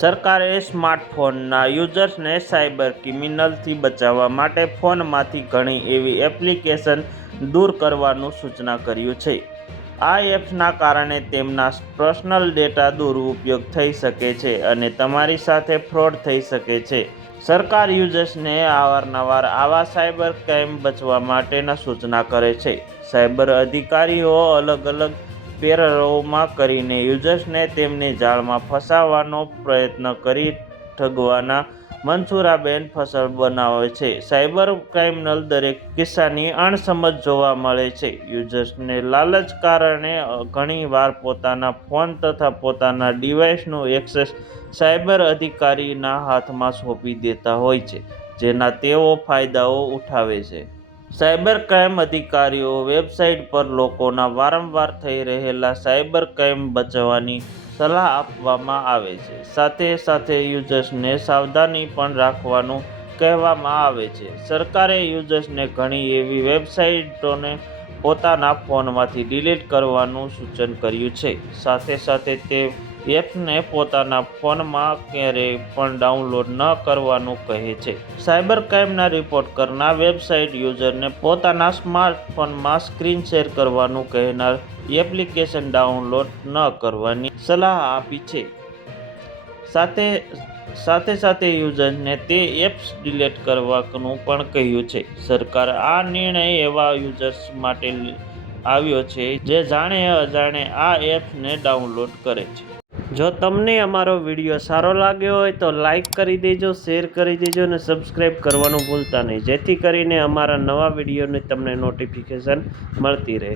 સરકારે સ્માર્ટફોનના યુઝર્સને સાયબર ક્રિમિનલથી બચાવવા માટે ફોનમાંથી ઘણી એવી એપ્લિકેશન દૂર કરવાનું સૂચના કર્યું છે. આ એપ્સના કારણે તેમના પર્સનલ ડેટા દુરુપયોગ થઈ શકે છે અને તમારી સાથે ફ્રોડ થઈ શકે છે. સરકાર યુઝર્સને અવારનવાર આવા સાયબર ક્રાઇમ બચવા માટેના સૂચના કરે છે. સાયબર અધિકારીઓ અલગ-અલગ પેરોલમાં કરીને યુઝર્સને તેમની જાળમાં ફસાવવાનો પ્રયત્ન કરી ઠગવાના મનસૂરાબેન ફસલ બનાવે છે. સાયબર ક્રિમિનલ દરેક કિસ્સાની અણસમજ જોવા મળે છે. યુઝર્સને લાલચ કારણે ઘણીવાર પોતાના ફોન તથા પોતાના ડિવાઇસનું એક્સેસ સાયબર અધિકારીના હાથમાં સોંપી દેતા હોય છે, જેના તેઓ ફાયદાઓ ઉઠાવે છે. સાયબર ક્રાઇમ અધિકારીઓ વેબસાઇટ પર લોકોના વારંવાર થઈ રહેલા સાયબર ક્રાઇમ બચવાની સલાહ આપવામાં આવે છે. સાથે સાથે યુઝર્સને સાવધાની પણ રાખવાનું કહેવામાં આવે છે. સરકારે યુઝર્સને ઘણી એવી વેબસાઇટોને પોતાના ફોનમાંથી ડિલીટ કરવાનું સૂચન કર્યું છે. સાથે સાથે તે એપ્સને પોતાના ફોનમાં ક્યારેય પણ ડાઉનલોડ ન કરવાનું કહે છે. સાયબર ક્રાઇમના રિપોર્ટ કરનાર વેબસાઇટ યુઝરને પોતાના સ્માર્ટફોનમાં સ્ક્રીન શેર કરવાનું કહેનાર એપ્લિકેશન ડાઉનલોડ ન કરવાની સલાહ આપી છે. સાથે યુઝર્સને તે એપ્સ ડિલીટ કરવાનું પણ કહ્યું છે. સરકાર આ નિર્ણય એવા યુઝર્સ માટે આવ્યો છે જે જાણે અજાણે આ એપ્સને ડાઉનલોડ કરે છે. જો તમને અમારો વિડીયો સારો લાગ્યો હોય તો લાઈક કરી દેજો, શેર કરી દેજો અને સબસ્ક્રાઈબ કરવાનું ભૂલતા નહીં, જેથી કરીને અમારા નવા વિડીયોની તમને નોટિફિકેશન મળતી રહે.